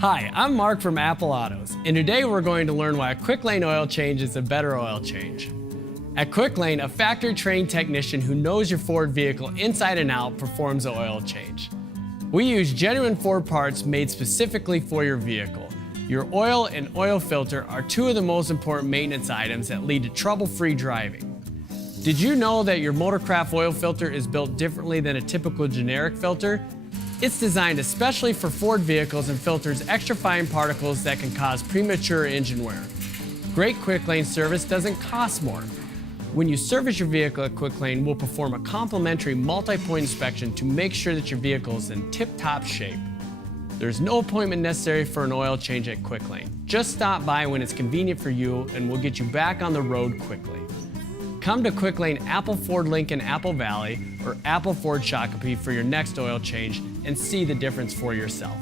Hi, I'm Mark from Apple Autos, and today we're going to learn why a Quicklane oil change is a better oil change. At Quicklane, a factory-trained technician who knows your Ford vehicle inside and out performs the oil change. We use genuine Ford parts made specifically for your vehicle. Your oil and oil filter are two of the most important maintenance items that lead to trouble-free driving. Did you know that your Motorcraft oil filter is built differently than a typical generic filter? It's designed especially for Ford vehicles and filters extra fine particles that can cause premature engine wear. Great Quicklane service doesn't cost more. When you service your vehicle at Quicklane, we'll perform a complimentary multi-point inspection to make sure that your vehicle is in tip-top shape. There's no appointment necessary for an oil change at Quicklane. Just stop by when it's convenient for you and we'll get you back on the road quickly. Come to Quicklane Apple Ford Lincoln Apple Valley or Apple Ford Shakopee for your next oil change and see the difference for yourself.